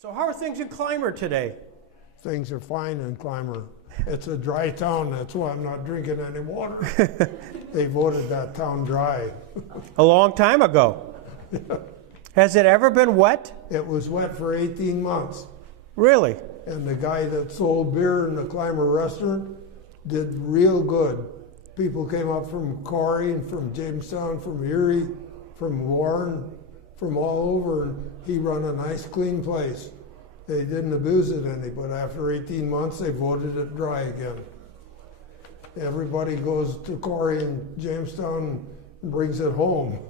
So how are things in Clymer today? Things are fine in Clymer. It's a dry town, that's why I'm not drinking any water. They voted that town dry. A long time ago. Has it ever been wet? It was wet for 18 months. Really? And the guy that sold beer in the Clymer restaurant did real good. People came up from Corrie and from Jamestown, from Erie, from Warren, from all over, and he run a nice clean place. They didn't abuse it any, but after 18 months they voted it dry again. Everybody goes to Corrie and Jamestown and brings it home.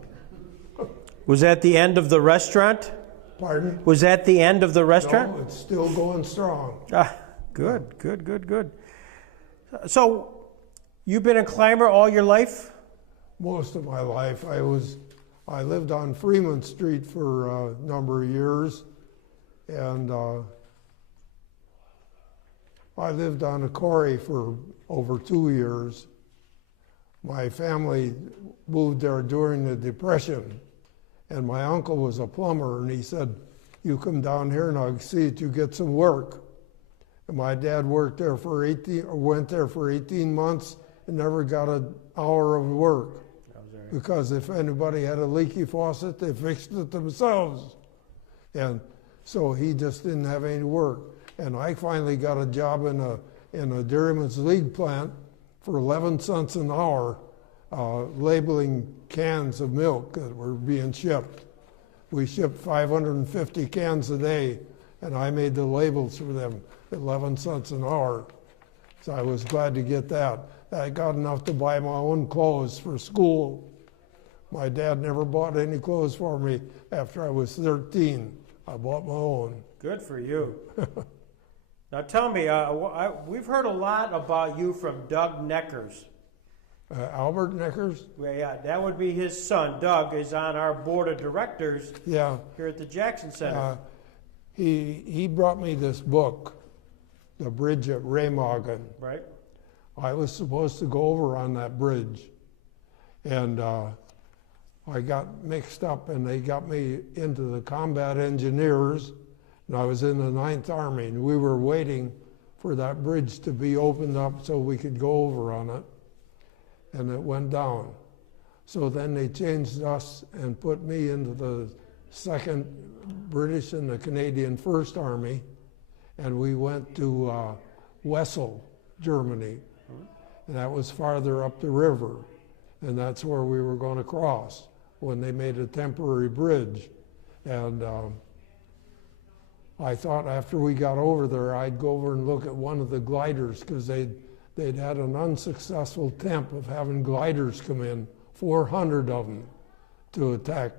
Was that the end of the restaurant? Pardon? Was that the end of the restaurant? No, it's still going strong. Ah, good, good, good, good. So, you've been in Clymer all your life? Most of my life. I lived on Freeman Street for a number of years, and I lived on a Corrie for over 2 years. My family moved there during the Depression, and my uncle was a plumber, and he said, "You come down here and I'll see that you get some work." And my dad worked there for went there for 18 months and never got an hour of work. Because if anybody had a leaky faucet, they fixed it themselves. And so he just didn't have any work. And I finally got a job in a Dairyman's League plant for 11 cents an hour, labeling cans of milk that were being shipped. We shipped 550 cans a day, and I made the labels for them, 11 cents an hour. So I was glad to get that. I got enough to buy my own clothes for school. My dad never bought any clothes for me after I was 13. I bought my own. Good for you. Now tell me, we've heard a lot about you from Doug Neckers. Albert Neckers? Well, yeah, that would be his son. Doug is on our board of directors here at the Jackson Center. He brought me this book, The Bridge at Remagen. Right. I was supposed to go over on that bridge, and I got mixed up, and they got me into the combat engineers, and I was in the 9th Army, and we were waiting for that bridge to be opened up so we could go over on it, and it went down. So then they changed us and put me into the 2nd British and the Canadian 1st Army, and we went to Wessel, Germany, and that was farther up the river, and that's where we were going to cross when they made a temporary bridge. And I thought after we got over there, I'd go over and look at one of the gliders, because they'd had an unsuccessful attempt of having gliders come in, 400 of them, to attack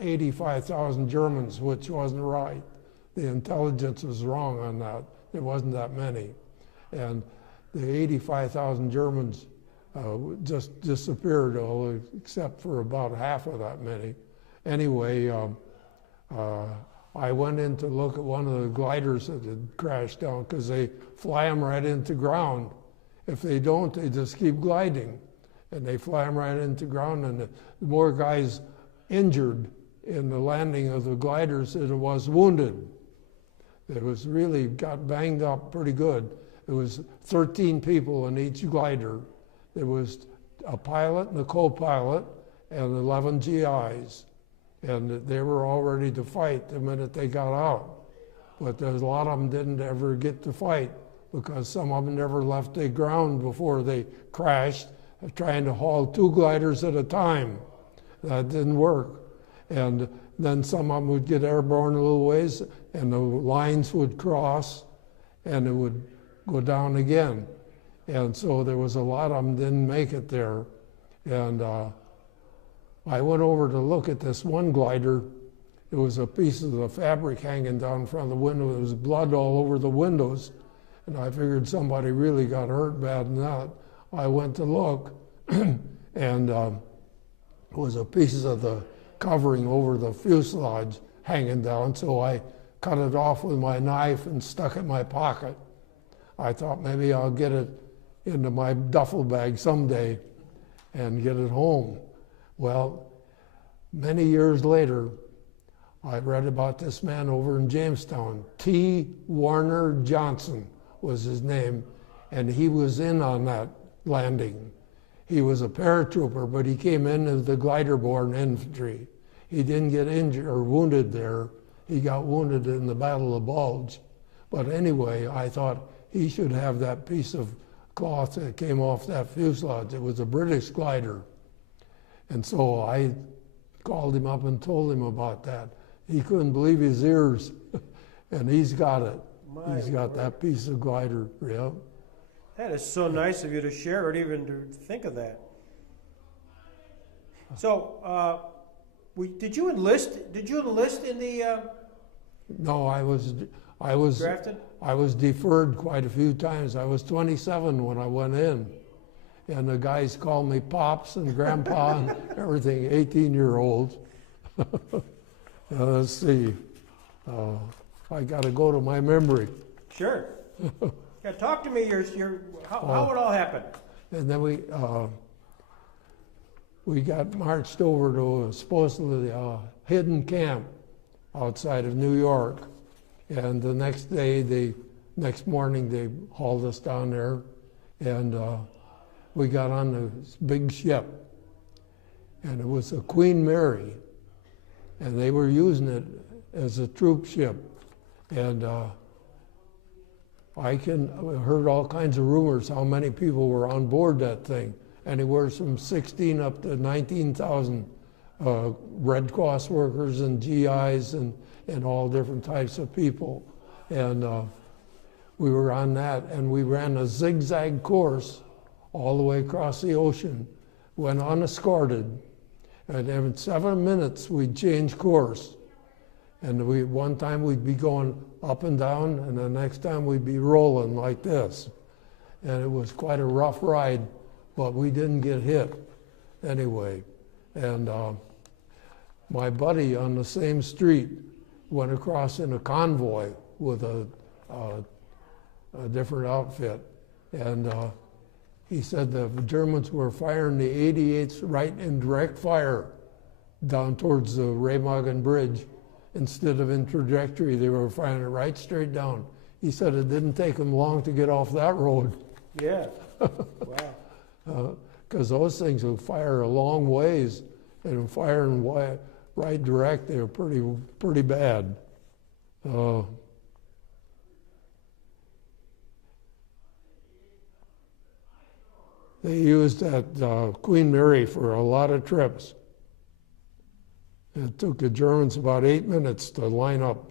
85,000 Germans, which wasn't right. The intelligence was wrong on that. There wasn't that many. And the 85,000 Germans just disappeared, except for about half of that many. Anyway, I went in to look at one of the gliders that had crashed down, because they fly them right into ground. If they don't, they just keep gliding. And they fly them right into ground, and the more guys injured in the landing of the gliders than it was wounded. It was really got banged up pretty good. There was 13 people in each glider. There was a pilot and a co-pilot and 11 GIs. And they were all ready to fight the minute they got out. But there's a lot of them didn't ever get to fight, because some of them never left the ground before they crashed, trying to haul 2 gliders at a time. That didn't work. And then some of them would get airborne a little ways, and the lines would cross, and it would go down again. And so there was a lot of them didn't make it there. And I went over to look at this one glider. There was a piece of the fabric hanging down in front of the window. There was blood all over the windows. And I figured somebody really got hurt bad in that. I went to look, and it was a piece of the covering over the fuselage hanging down. So I cut it off with my knife and stuck it in my pocket. I thought maybe I'll get it into my duffel bag someday and get it home. Well, many years later, I read about this man over in Jamestown. T. Warner Johnson was his name, and he was in on that landing. He was a paratrooper, but he came in as the glider-borne infantry. He didn't get injured or wounded there. He got wounded in the Battle of Bulge. But anyway, I thought he should have that piece of cloth that came off that fuselage. It was a British glider. And so I called him up and told him about that. He couldn't believe his ears, and he's got it. He's got that piece of glider, yeah. That is so nice of you to share it, even to think of that. So, did you enlist? Did you enlist in the? No, I was drafted. I was deferred quite a few times. I was 27 when I went in, and the guys called me pops and grandpa and everything. 18-year-olds. Let's see. I got to go to my memory. Sure. Yeah, talk to me. How it all happened. And then we got marched over to supposedly a hidden camp outside of New York. And the next morning, they hauled us down there, and we got on this big ship. And it was a Queen Mary, and they were using it as a troop ship. And I heard all kinds of rumors how many people were on board that thing. Anywhere from 16 up to 19,000 Red Cross workers and GIs and all different types of people. And we were on that, and we ran a zigzag course all the way across the ocean, went unescorted, and in 7 minutes we'd change course. And one time we'd be going up and down, and the next time we'd be rolling like this. And it was quite a rough ride, but we didn't get hit anyway. And my buddy on the same street went across in a convoy with a different outfit. And he said the Germans were firing the 88s right in direct fire down towards the Remagen Bridge. Instead of in trajectory, they were firing it right straight down. He said it didn't take them long to get off that road. Yeah. Wow. Because those things would fire a long ways, and firing right direct, they were pretty bad. They used that Queen Mary for a lot of trips. It took the Germans about 8 minutes to line up.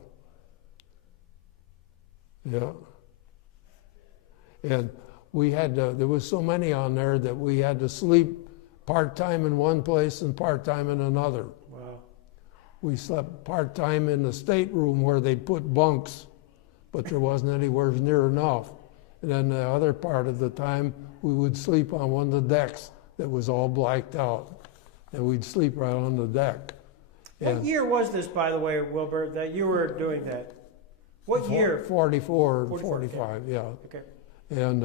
Yeah. And we had there was so many on there that we had to sleep part-time in one place and part-time in another. Wow. We slept part-time in the stateroom where they put bunks, but there wasn't anywhere near enough. And then the other part of the time, we would sleep on one of the decks that was all blacked out. And we'd sleep right on the deck. What year was this, by the way, Wilbur, that you were doing that? What year? 44 and 45, yeah. Okay. And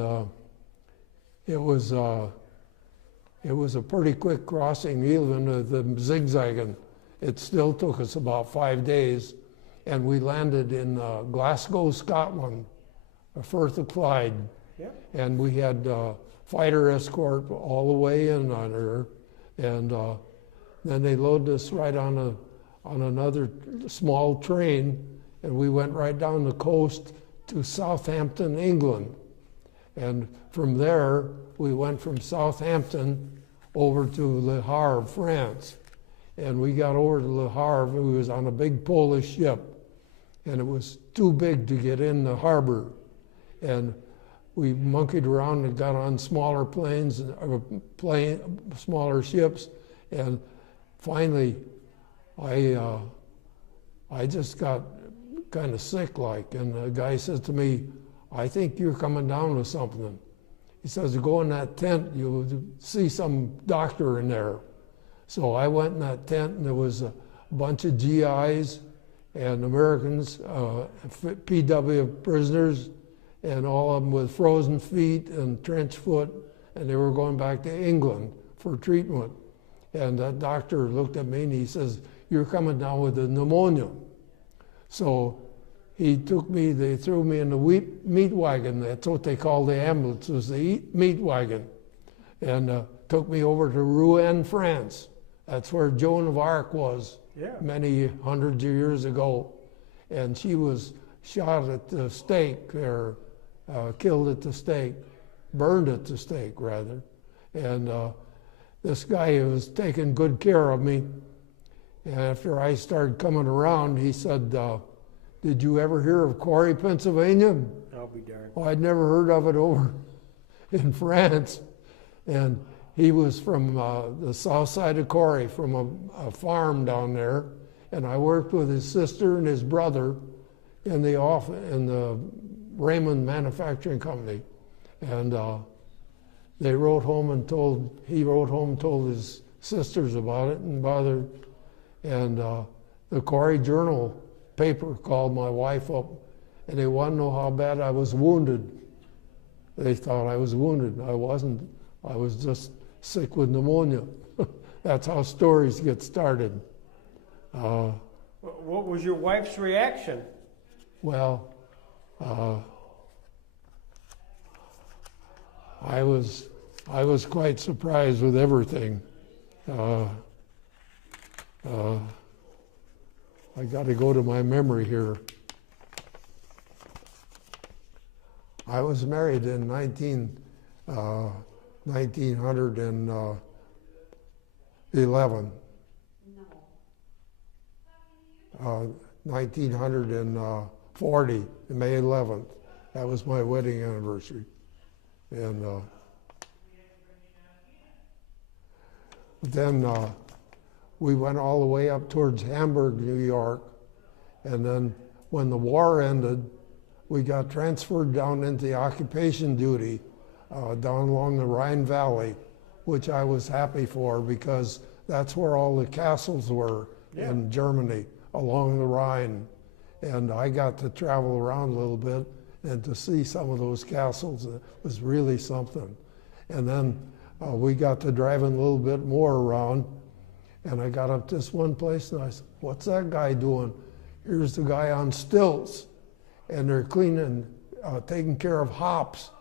it was a pretty quick crossing, even the zigzagging. It still took us about 5 days, and we landed in Glasgow, Scotland, Firth of Clyde. Yeah. And we had fighter escort all the way in on her, and then they loaded us right on another small train, and we went right down the coast to Southampton, England. And from there, we went from Southampton over to Le Havre, France. And we got over to Le Havre, and we was on a big Polish ship, and it was too big to get in the harbor. And we monkeyed around and got on smaller planes, smaller ships, and finally, I just got kind of sick like, and the guy said to me, "I think you're coming down with something." He says, "Go in that tent, you'll see some doctor in there." So I went in that tent, and there was a bunch of GIs and Americans, PW prisoners, and all of them with frozen feet and trench foot, and they were going back to England for treatment. And that doctor looked at me and he says, you're coming down with the pneumonia. So they threw me in the meat wagon. That's what they call the ambulance, was the meat wagon. And took me over to Rouen, France. That's where Joan of Arc was many hundreds of years ago. And she was shot at the stake, or killed at the stake, burned at the stake, rather. And this guy was taking good care of me. And after I started coming around, he said, did you ever hear of Corry, Pennsylvania? I'll be darned. Oh, I'd never heard of it over in France. And he was from the south side of Corry, from a farm down there. And I worked with his sister and his brother in the Raymond Manufacturing Company. And he wrote home and told his sisters about it and bothered. And the Corry Journal paper called my wife up, and they wanted to know how bad I was wounded. They thought I was wounded. I wasn't. I was just sick with pneumonia. That's how stories get started. What was your wife's reaction? Well, I was quite surprised with everything. I got to go to my memory here. I was married in 1911. No. 1940, May 11th. That was my wedding anniversary. And then we went all the way up towards Hamburg, New York. And then when the war ended, we got transferred down into the occupation duty down along the Rhine Valley, which I was happy for because that's where all the castles were in Germany, along the Rhine. And I got to travel around a little bit and to see some of those castles. It was really something. And then we got to driving a little bit more around. And I got up this one place and I said, what's that guy doing? Here's the guy on stilts. And they're cleaning, taking care of hops.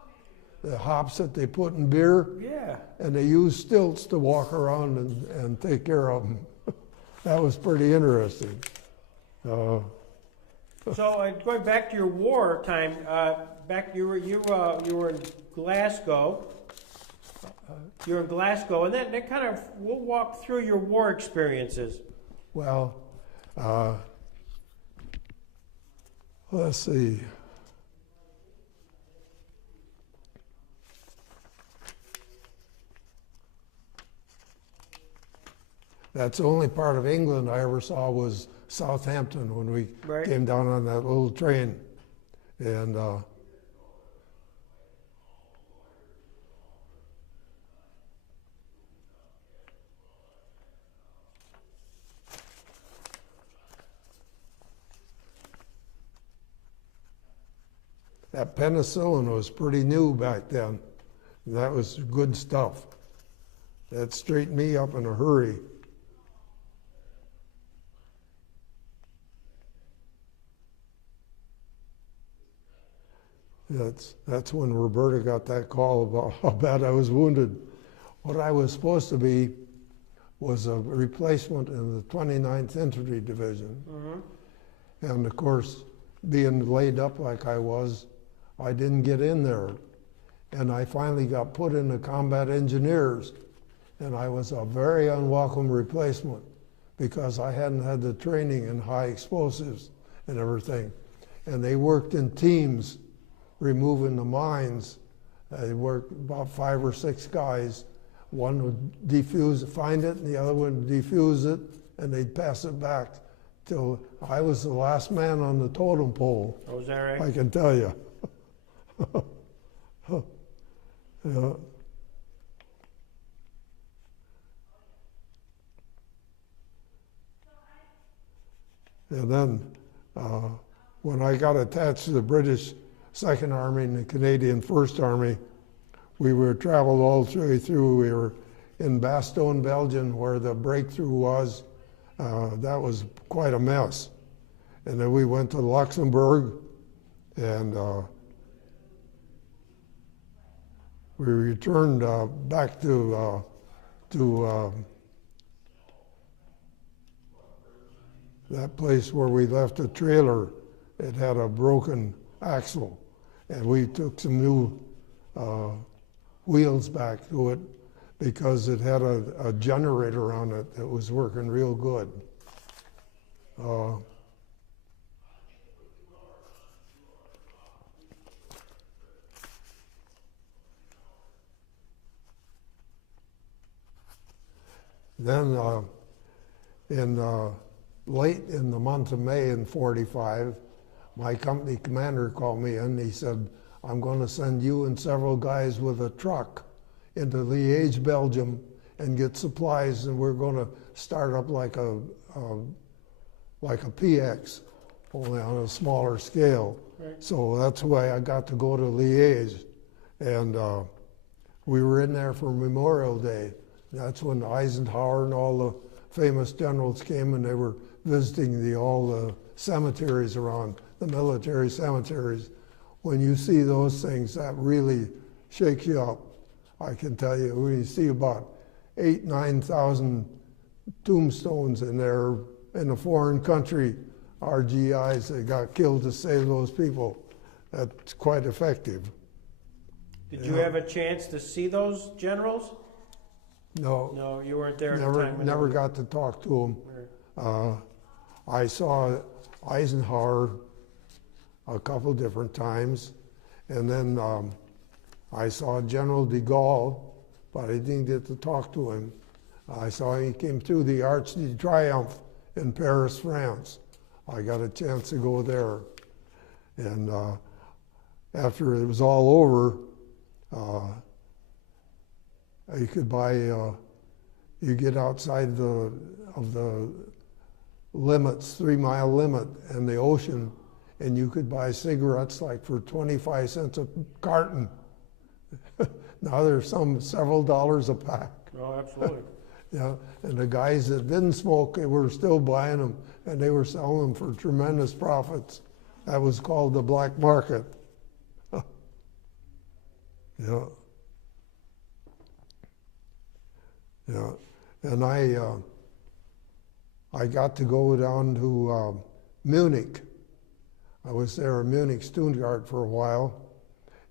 The hops that they put in beer. Yeah. And they use stilts to walk around and take care of them. That was pretty interesting. So going back to your war time, you were in Glasgow. You're in Glasgow, and then kind of we'll walk through your war experiences. Well, let's see. That's the only part of England I ever saw was Southampton when we came down on that little train. And that penicillin was pretty new back then. That was good stuff. That straightened me up in a hurry. That's when Roberta got that call about how bad I was wounded. What I was supposed to be was a replacement in the 29th Infantry Division. Mm-hmm. And of course, being laid up like I was, I didn't get in there. And I finally got put in the combat engineers. And I was a very unwelcome replacement because I hadn't had the training in high explosives and everything. And they worked in teams removing the mines. They worked about 5 or 6 guys. One would find it, and the other would defuse it, and they'd pass it back till I was the last man on the totem pole. Oh, is that right? I can tell you. Yeah. And then when I got attached to the British Second Army and the Canadian First Army, we were traveled all the way through. We were in Bastogne, Belgium, where the breakthrough was that was quite a mess. And then we went to Luxembourg, and we returned back to that place where we left the trailer. It had a broken axle, and we took some new wheels back to it because it had a generator on it that was working real good. Then late in the month of May in '45, my company commander called me in. He said, "I'm going to send you and several guys with a truck into Liège, Belgium, and get supplies, and we're going to start up like a PX, only on a smaller scale." Right. So that's why I got to go to Liège, and we were in there for Memorial Day. That's when Eisenhower and all the famous generals came, and they were visiting all the cemeteries around, the military cemeteries. When you see those things, that really shakes you up. I can tell you, when you see about 8,000 to 9,000 tombstones in there in a foreign country, RGIs that got killed to save those people, that's quite effective. Did you have a chance to see those generals? No. No, you weren't there at the Never, time. when never they got to talk to him. were- I saw Eisenhower a couple different times, and then I saw General de Gaulle, but I didn't get to talk to him. I saw he came through the Arc de Triomphe in Paris, France. I got a chance to go there. And after it was all over, you could buy, you get outside of the limits, 3-mile limit in the ocean, and you could buy cigarettes like for 25 cents a carton. Now there's several dollars a pack. Oh, absolutely. Yeah, and the guys that didn't smoke, they were still buying them, and they were selling them for tremendous profits. That was called the black market. Yeah. Yeah, and I got to go down to Munich. I was there in Munich, Stuttgart for a while,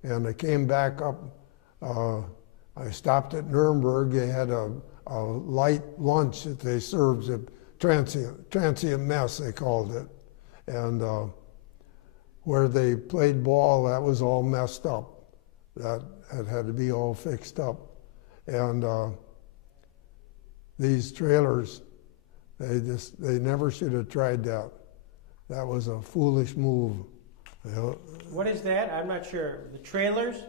and I came back up. I stopped at Nuremberg. They had a light lunch that they served, a transient mess they called it, and where they played ball, that was all messed up. That had to be all fixed up, and these trailers, they never should have tried that. That was a foolish move. You know, What is that? I'm not sure. The trailers?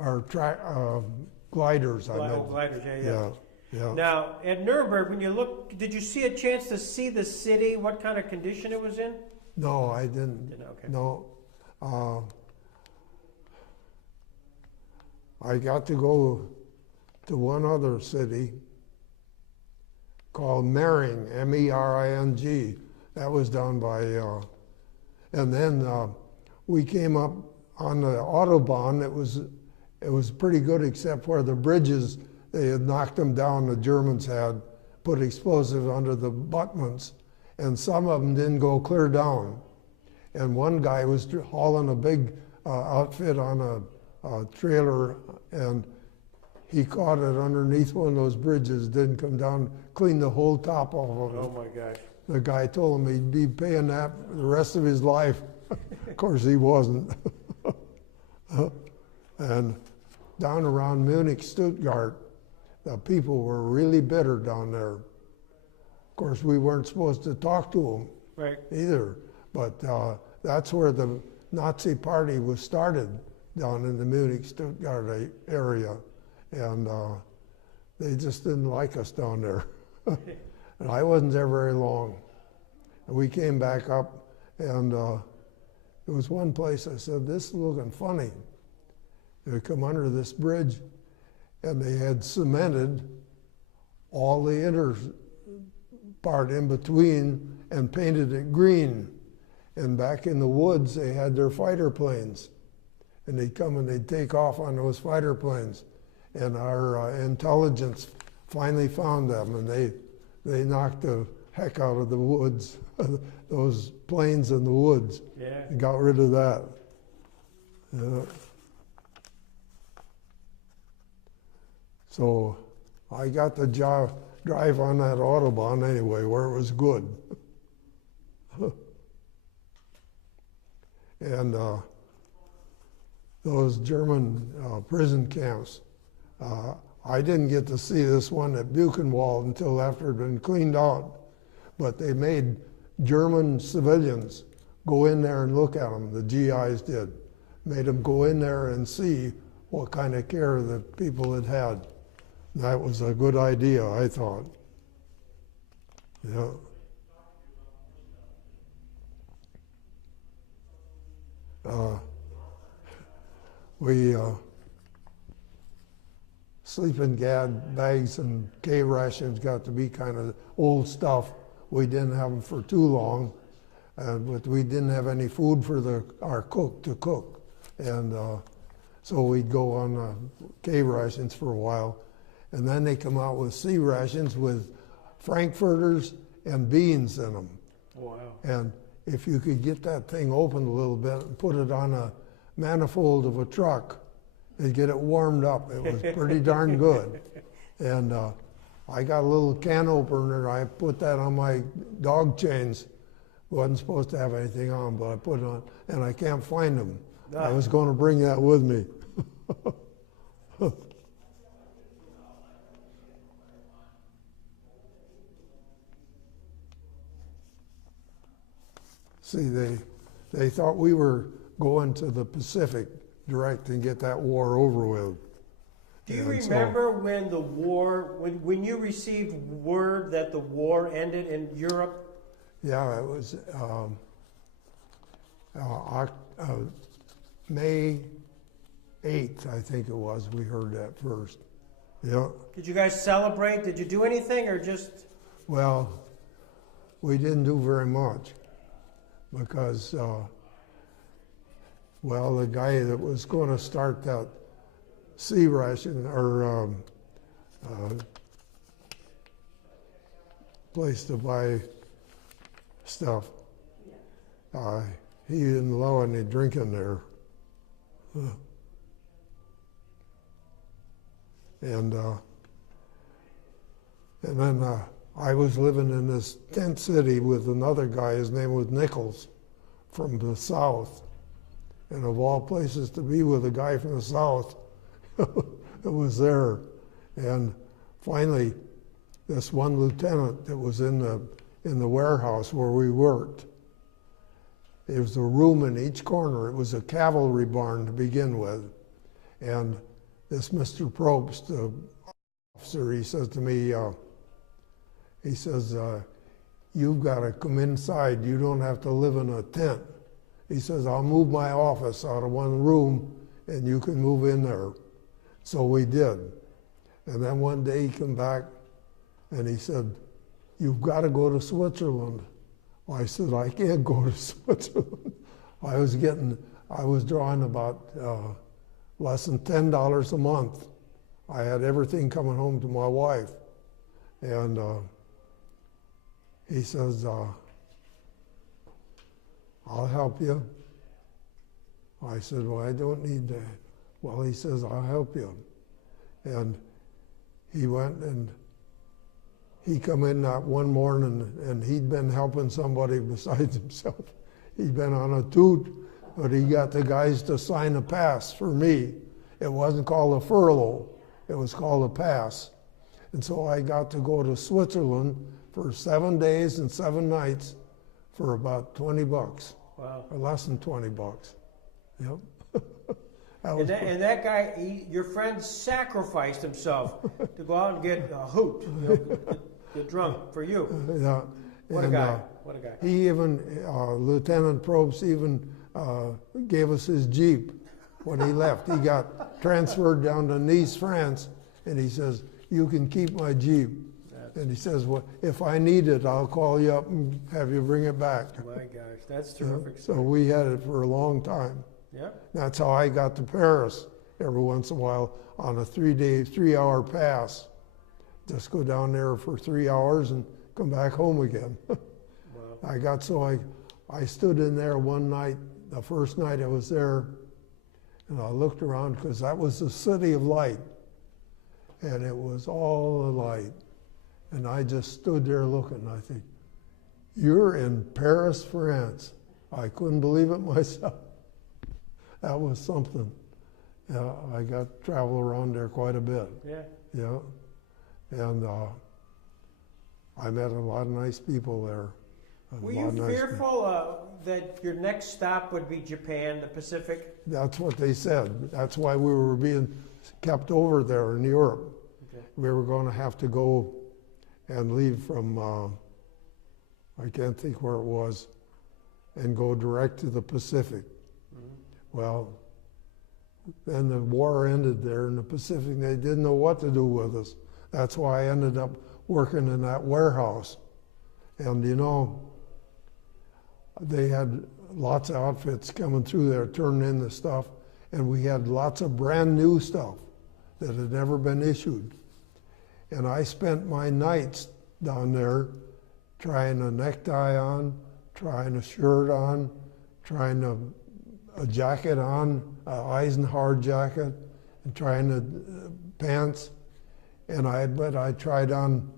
our gliders, I meant. Gliders, yeah. Yeah, yeah. Now, at Nuremberg, when you look, did you see a chance to see the city, what kind of condition it was in? No, I didn't. Okay. No. I got to go to one other city called Mering, M-E-R-I-N-G. That was down by, and then we came up on the Autobahn. It was pretty good, except where the bridges, they had knocked them down. The Germans had put explosives under the abutments, and some of them didn't go clear down. And one guy was hauling a big outfit on a trailer, and he caught it underneath one of those bridges, didn't come down, cleaned the whole top off of it. Oh my gosh. The guy told him he'd be paying that the rest of his life. Of course, he wasn't. And down around Munich, Stuttgart, the people were really bitter down there. Of course, we weren't supposed to talk to them either, but that's where the Nazi party was started, down in the Munich, Stuttgart area. And they just didn't like us down there. And I wasn't there very long. And we came back up, and there was one place I said, "This is looking funny." They come under this bridge, and they had cemented all the part in between and painted it green. And back in the woods, they had their fighter planes. And they'd come and they'd take off on those fighter planes. And our intelligence finally found them, and they knocked the heck out of the woods, those planes in the woods. Yeah. And got rid of that. So I got the job, drive on that Autobahn anyway, where it was good. And those German prison camps, I didn't get to see this one at Buchenwald until after it had been cleaned out. But they made German civilians go in there and look at them, the GIs did. Made them go in there and see what kind of care the people had had. That was a good idea, I thought. Yeah. We sleeping bags and K rations got to be kind of old stuff. We didn't have them for too long, but we didn't have any food for our cook to cook. And so we'd go on K rations for a while. And then they come out with C rations with frankfurters and beans in them. Wow. And if you could get that thing open a little bit and put it on a manifold of a truck and get it warmed up, it was pretty darn good. And I got a little can opener. I put that on my dog chains. Wasn't supposed to have anything on, but I put it on, and I can't find them. I was going to bring that with me. See, they thought we were going to the Pacific direct and get that war over with. Do you remember when the war, when you received word that the war ended in Europe? Yeah, it was May 8th, I think it was, we heard that first. Yeah. Did you guys celebrate? Did you do anything or just? Well, we didn't do very much because, well, the guy that was going to start that C ration or place to buy stuff, he didn't allow any drinking there. And then I was living in this tent city with another guy, his name was Nichols, from the South. And of all places to be with a guy from the South, it was there. And finally, this one lieutenant that was in the warehouse where we worked, there was a room in each corner. It was a cavalry barn to begin with. And this Mr. Probst, the officer, he says to me, he says, you've got to come inside. You don't have to live in a tent. He says, I'll move my office out of one room and you can move in there. So we did. And then one day he came back and he said, you've got to go to Switzerland. Well, I said, I can't go to Switzerland. I was drawing about less than $10 a month. I had everything coming home to my wife. And he says, I'll help you. I said, well, I don't need that. Well, he says, I'll help you. And he went and he come in that one morning and he'd been helping somebody besides himself. He'd been on a toot, but he got the guys to sign a pass for me. It wasn't called a furlough, it was called a pass. And so I got to go to Switzerland for 7 days and 7 nights for about $20. Wow. Or less than $20. Yep. And that guy, your friend sacrificed himself to go out and get a hoot, get drunk for you. Yeah. What a guy. What a guy. He even, Lieutenant Probst even gave us his Jeep when he left. He got transferred down to Nice, France, and he says, you can keep my Jeep. And he says, well, if I need it, I'll call you up and have you bring it back. My gosh, that's terrific. So we had it for a long time. Yeah. That's how I got to Paris every once in a while on a 3-hour pass. Just go down there for 3 hours and come back home again. Wow. I stood in there one night, the first night I was there, and I looked around because that was the city of light. And it was all alight. And I just stood there looking. I think, you're in Paris, France. I couldn't believe it myself. That was something. I got to travel around there quite a bit. Yeah. Yeah. And I met a lot of nice people there. Were you fearful that your next stop would be Japan, the Pacific? That's what they said. That's why we were being kept over there in Europe. Okay. We were going to have to go and leave from, I can't think where it was, and go direct to the Pacific. Mm-hmm. Well, then the war ended there in the Pacific. They didn't know what to do with us. That's why I ended up working in that warehouse. And you know, they had lots of outfits coming through there, turning in the stuff, and we had lots of brand new stuff that had never been issued. And I spent my nights down there trying a necktie on, trying a shirt on, trying a jacket on, an Eisenhower jacket, and trying the pants. And I tried on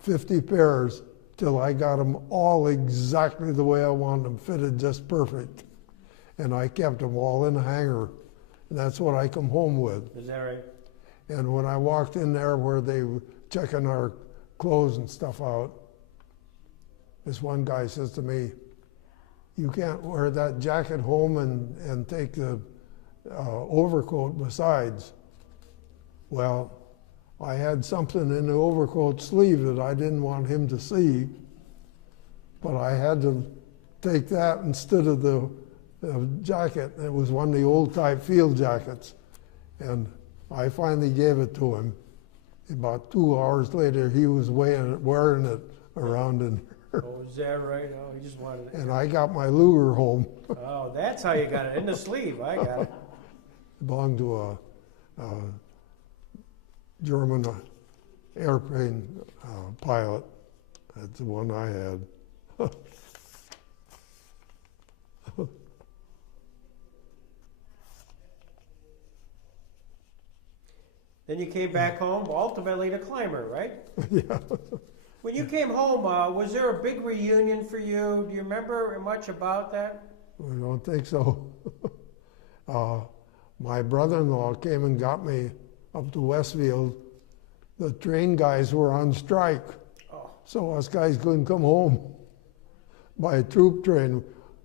50 pairs till I got them all exactly the way I wanted them, fitted just perfect. And I kept them all in a hanger. And that's what I come home with. Is that right? And when I walked in there where they were checking our clothes and stuff out, this one guy says to me, you can't wear that jacket home and take the overcoat besides. Well, I had something in the overcoat sleeve that I didn't want him to see, but I had to take that instead of the jacket. It was one of the old type field jackets. And I finally gave it to him. About 2 hours later, he was wearing it around in here. Oh, is that right? Oh, he just wanted it. And I got my Luger home. Oh, that's how you got it, in the sleeve. I got it. Belonged to a German airplane pilot. That's the one I had. Then you came back home, ultimately the climber, right? Yeah. When you came home, was there a big reunion for you? Do you remember much about that? I don't think so. My brother-in-law came and got me up to Westfield. The train guys were on strike, so us guys couldn't come home by a troop train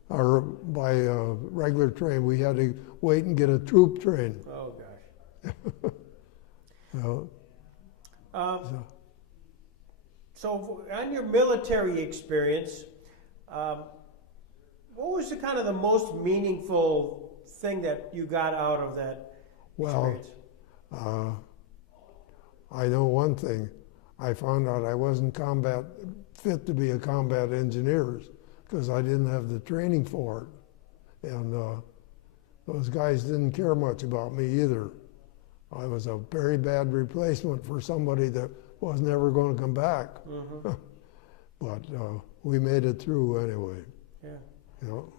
or by a regular train. We had to wait and get a troop train. Oh, gosh. So on your military experience, what was the most meaningful thing that you got out of that experience? I know one thing. I found out I wasn't fit to be a combat engineer because I didn't have the training for it. And those guys didn't care much about me either. I was a very bad replacement for somebody that was never going to come back. Mm-hmm. But we made it through anyway. Yeah. You know,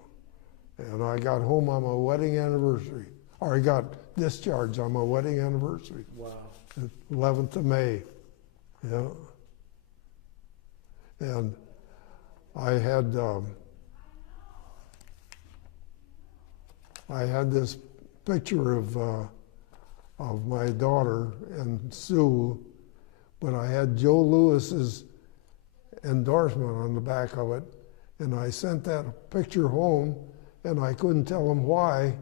and I got home on my wedding anniversary. Or I got discharged on my wedding anniversary. Wow. 11th of May. Yeah. And I had this picture of my daughter and Sue, but I had Joe Lewis's endorsement on the back of it, and I sent that picture home, and I couldn't tell them why,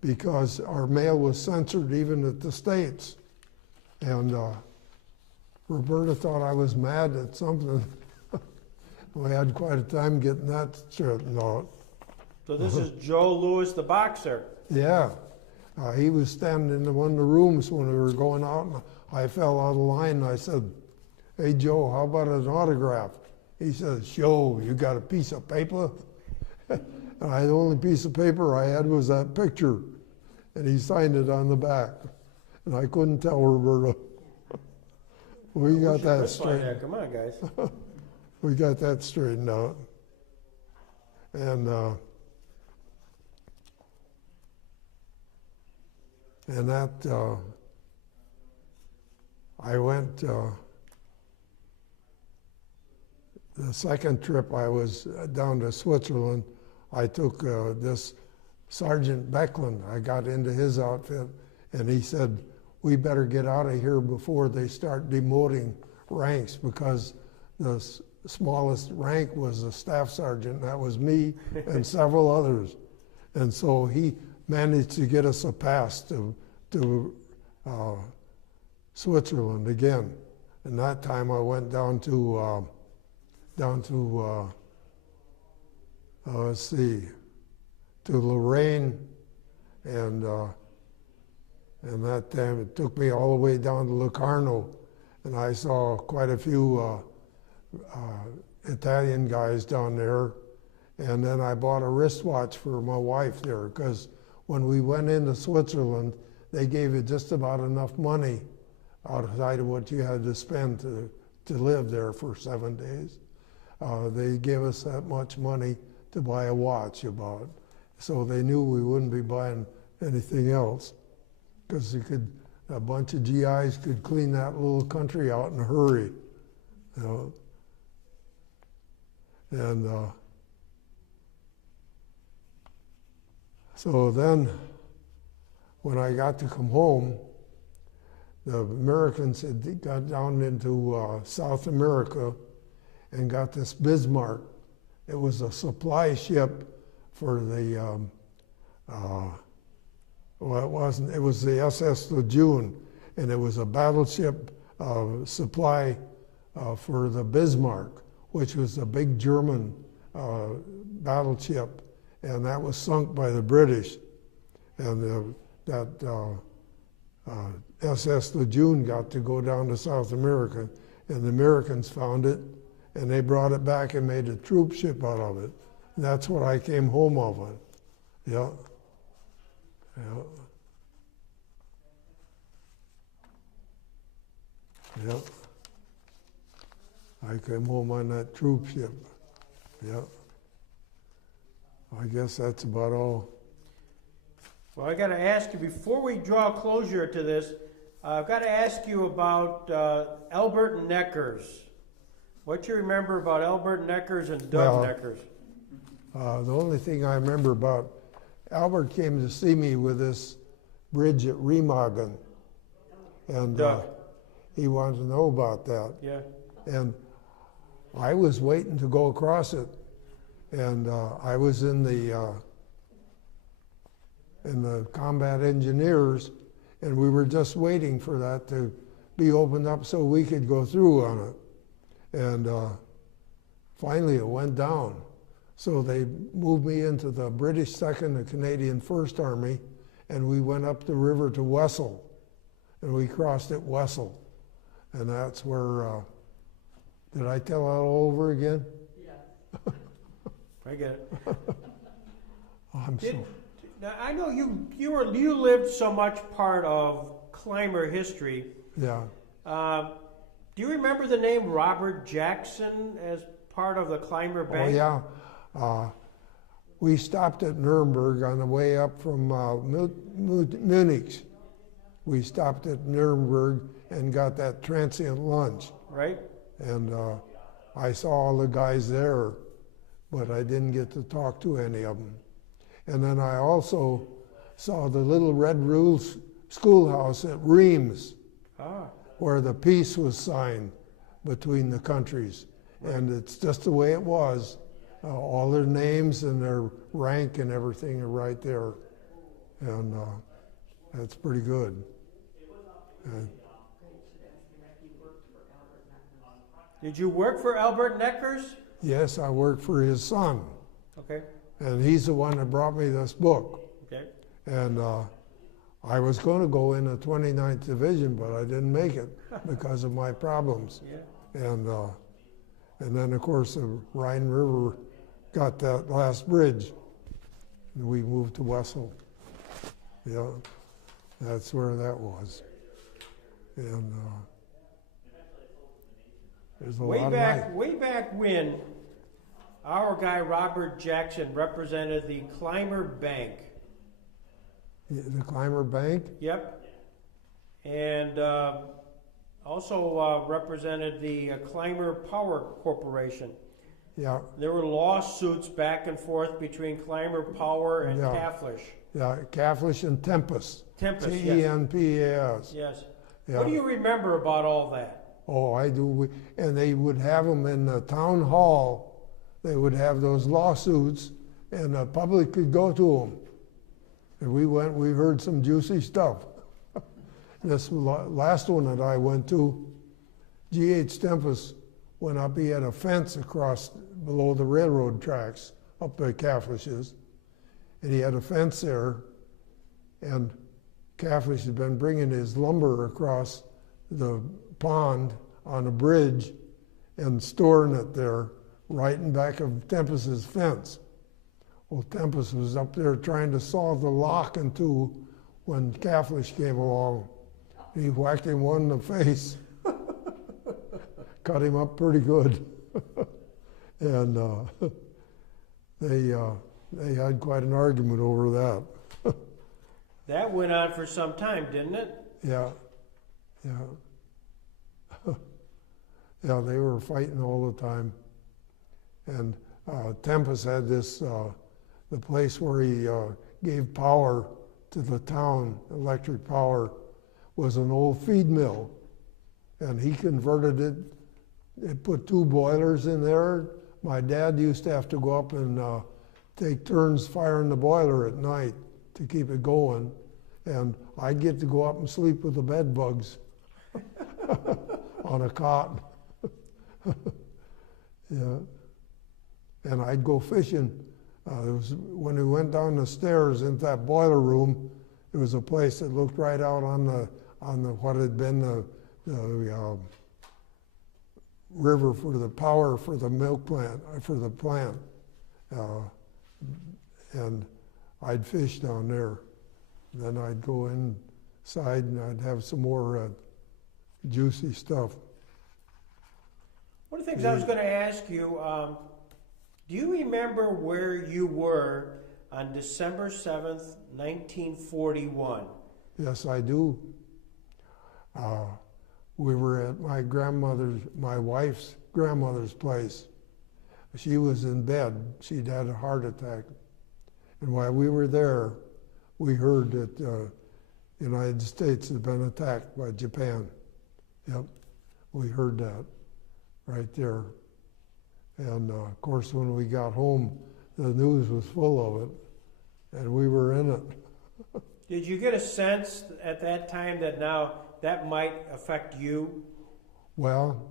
because our mail was censored even at the States. And Roberta thought I was mad at something. We had quite a time getting that straightened out. So this is Joe Lewis, the boxer. Yeah. He was standing in one of the rooms when we were going out, and I fell out of line, and I said, "Hey Joe, how about an autograph?" He says, "Joe, you got a piece of paper?" And the only piece of paper I had was that picture, and he signed it on the back, and I couldn't tell Roberta. We got that straightened. Come on, guys. We got that straightened out, and that I went. The second trip I was down to Switzerland, I took this Sergeant Becklin. I got into his outfit, and he said, "We better get out of here before they start demoting ranks," because the smallest rank was a staff sergeant. That was me and several others. And so he managed to get us a pass to Switzerland again. And that time I went down to let's see, to Lorraine, and that time it took me all the way down to Locarno, and I saw quite a few Italian guys down there, and then I bought a wristwatch for my wife there, because when we went into Switzerland, they gave you just about enough money outside of what you had to spend to live there for 7 days. They gave us that much money to buy a watch about. So they knew we wouldn't be buying anything else, because a bunch of GIs could clean that little country out in a hurry, you know. And so then when I got to come home, the Americans had got down into South America and got this Bismarck. It was a supply ship for the, well, it wasn't, it was the SS Lejeune, and it was a battleship supply for the Bismarck, which was a big German battleship, and that was sunk by the British. And that SS Lejeune got to go down to South America, and the Americans found it, and they brought it back and made a troop ship out of it. And that's what I came home of it. Yeah. Yeah. Yeah. I came home on that troop ship. Yeah. I guess that's about all. Well, I got to ask you, before we draw closure to this, I've got to ask you about Albert Neckers. What you remember about Albert Neckers and Doug Neckers? The only thing I remember about, Albert came to see me with this bridge at Remagen, and he wanted to know about that. Yeah. And I was waiting to go across it, and I was in the combat engineers, and we were just waiting for that to be opened up so we could go through on it. And finally it went down. So they moved me into the British 2nd and Canadian 1st Army, and we went up the river to Wessel, and we crossed at Wessel. And that's where, did I tell that all over again? Yeah. I get it. I'm sorry. Now, I know you lived so much part of climber history. Yeah. Do you remember the name Robert Jackson as part of the climber band? Oh, yeah. We stopped at Nuremberg on the way up from Munich. We stopped at Nuremberg and got that transient lunch. Right. And I saw all the guys there, but I didn't get to talk to any of them. And then I also saw the little red roof schoolhouse at Reims, where the peace was signed between the countries. Right. And it's just the way it was. All their names and their rank and everything are right there. And that's pretty good. Did you work for Albert Neckers? Yes, I worked for his son. Okay. And he's the one that brought me this book. Okay. And I was going to go in the 29th Division, but I didn't make it because of my problems. Yeah. And then, of course, the Rhine River got that last bridge, and we moved to Wessel. Yeah, that's where that was. And there's a lot of night. Way back when, our guy Robert Jackson represented the Clymer Bank. The Clymer Bank? Yep. And also represented the Clymer Power Corporation. Yeah. There were lawsuits back and forth between Clymer Power and Cavendish. Yeah, Cavendish and Tempest. Tempest, T-E-N-P-A-S. Yes. Yeah. What do you remember about all that? Oh, I do. And they would have them in the town hall. They would have those lawsuits, and the public could go to them. And we heard some juicy stuff. This last one that I went to, G.H. Tempest went up. He had a fence across below the railroad tracks up by Cavendish's, and he had a fence there, and Cavendish had been bringing his lumber across the pond on a bridge and storing it there right in back of Tempest's fence. Well, Tempest was up there trying to saw the lock in two when Cavendish came along. He whacked him one in the face, cut him up pretty good. And they had quite an argument over that. That went on for some time, didn't it? Yeah, yeah. Yeah, they were fighting all the time. And Tempest had this, the place where he gave power to the town, electric power, was an old feed mill. And he converted it. They put 2 boilers in there. My dad used to have to go up and take turns firing the boiler at night to keep it going. And I'd get to go up and sleep with the bed bugs on a cot. Yeah. And I'd go fishing. When we went down the stairs into that boiler room, there was a place that looked right out on the what had been the river for the power for the milk plant, for the plant. And I'd fish down there. Then I'd go inside and I'd have some more juicy stuff. One of the things I was going to ask you, do you remember where you were on December 7th, 1941? Yes, I do. We were at my wife's grandmother's place. She was in bed. She'd had a heart attack. And while we were there, we heard that the United States had been attacked by Japan. Yep, we heard that right there. And of course, when we got home, the news was full of it, and we were in it. Did you get a sense at that time that now that might affect you? Well,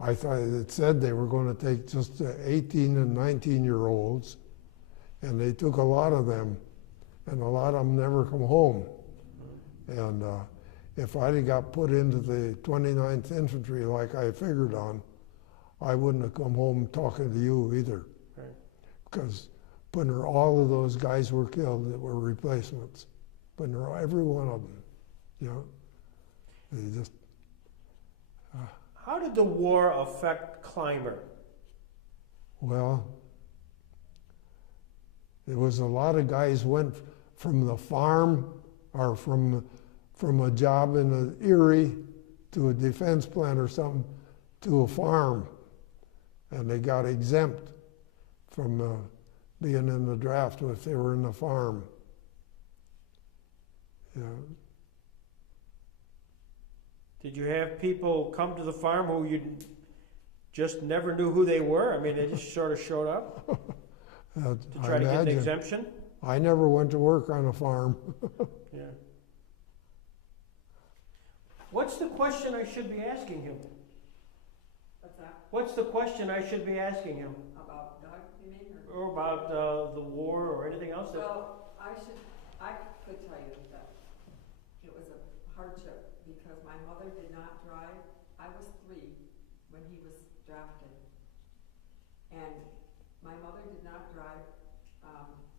I thought it said they were going to take just 18 and 19-year-olds, and they took a lot of them, and a lot of them never come home. And if I'd have got put into the 29th Infantry like I figured on, I wouldn't have come home talking to you either. Right. Because all of those guys were killed that were replacements. Every one of them, you know. They just... How did the war affect Clymer? Well, there was a lot of guys went from the farm or from a job in Erie to a defense plant or something to a farm, and they got exempt from being in the draft if they were in the farm. Yeah. Did you have people come to the farm who you just never knew who they were? I mean, they just sort of showed up to try to get an exemption? I never went to work on a farm. Yeah. What's the question I should be asking him? What's that? What's the question I should be asking him? About Doug, you mean? Or about the war or anything else? Well, I could tell you that it was a hardship because my mother did not drive. I was 3 when he was drafted. And my mother did not drive.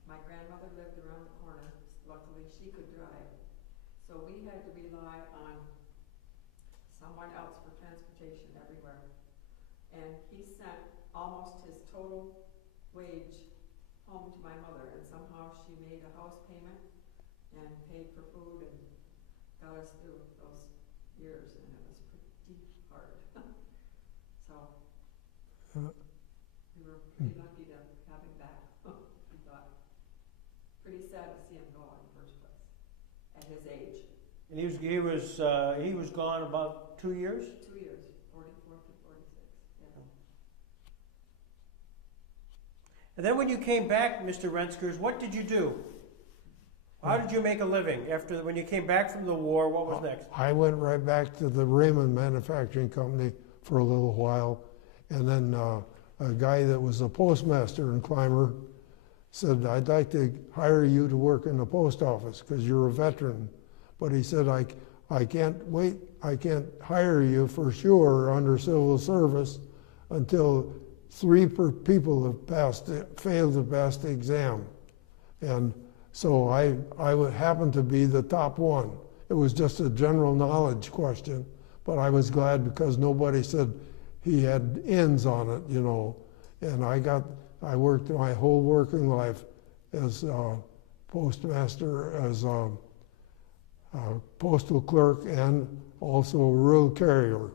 My grandmother lived around the corner. Luckily, she could drive. So we had to rely on someone else for transportation everywhere. And he sent almost his total wage home to my mother, and somehow she made a house payment and paid for food and got us through those years, and it was pretty hard. So we were pretty lucky to have him back. We thought. Pretty sad to see him go in the first place at his age. And he was gone about 2 years? 2 years, 44 to 46. Yeah. And then when you came back, Mr. Renskers, what did you do? How did you make a living when you came back from the war? What was next? I went right back to the Raymond Manufacturing Company for a little while, and then a guy that was a postmaster in Clymer said, "I'd like to hire you to work in the post office because you're a veteran." But he said, I can't wait, I can't hire you for sure under civil service until 3 people have failed to pass the exam. And so I happened to be the top one. It was just a general knowledge question, but I was glad because nobody said he had ends on it, you know. And I worked my whole working life as postmaster, as postal clerk, and also a rural carrier.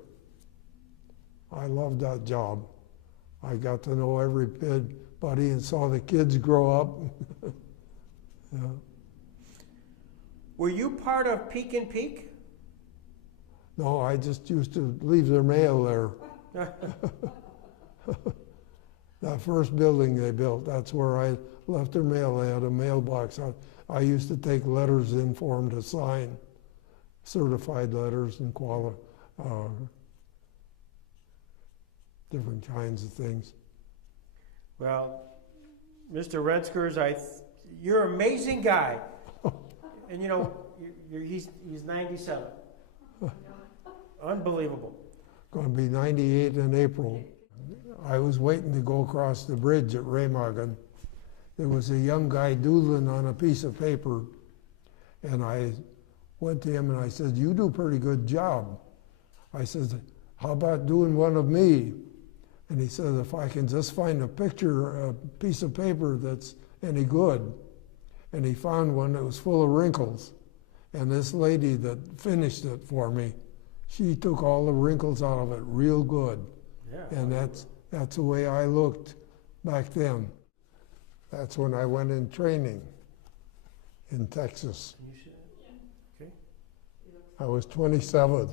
I loved that job. I got to know everybody and saw the kids grow up. Yeah. Were you part of Peak and Peak? No, I just used to leave their mail there. That first building they built, that's where I left their mail. They had a mailbox. I used to take letters in for them to sign, certified letters and different kinds of things. Well, Mr. Renskers, you're an amazing guy. And you know, he's 97. Unbelievable. Going to be 98 in April. I was waiting to go across the bridge at Remagen. There was a young guy doodling on a piece of paper, and I went to him and I said, "You do a pretty good job." I said, "How about doing one of me?" And he said, "If I can just find a piece of paper that's any good." And he found one that was full of wrinkles. And this lady that finished it for me, she took all the wrinkles out of it real good. Yeah. And that's the way I looked back then. That's when I went in training in Texas. Okay. I was 27.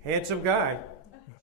Handsome guy.